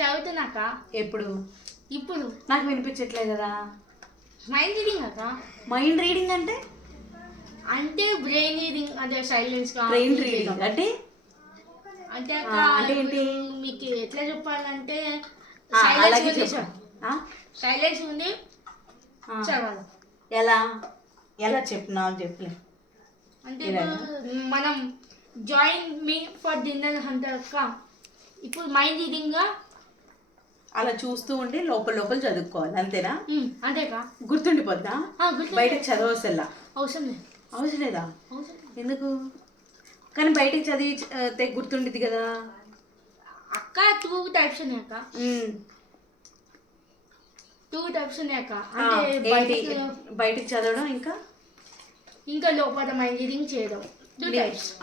చదువుతున్నాక. ఎప్పుడు? ఇప్పుడు నాకు వినిపించట్లేదు కదా. మైండ్ రీడింగ్ అక్క. మైండ్ రీడింగ్ అంటే? అంటే బ్రెయిన్ రీడింగ్, అంటే సైలెన్స్ గా. బ్రెయిన్ రీడింగ్ అంటే అంటే అక్క అంటే ఏంటి? మీకు ఎట్లా చెప్పాలంటే అలాగే చెప్పు. సైలెన్స్ ఉంది చదవాలి. ఎలా ఎలా చెప్పు, నాకు చెప్పులే. అంటే మనం జాయిన్ మీ ఫర్ డిన్నర్ అంటే అక్క ఇప్పుడు మైండ్ రీడింగ్ గా అలా చూస్తూ ఉండి లోపల లోపల చదువుకోవాలి అంతేనా? అంతేకా. గుర్తుండిపోద్దా? బయటకు చదవసల్లా? అవసరం లేదు. అవసరం లేదా? ఎందుకు? కానీ బయటకు చదివితే గుర్తుండిద్ది కదా అక్క. 2 టైప్స్ ఉన్నాయి అక్క. 2 టైప్స్ ఉన్నాయి అక్క. అంటే బయటకు చదవడం ఇంకా లోపల మైండ్ రీడింగ్ చేయడం. 2 టైప్స్.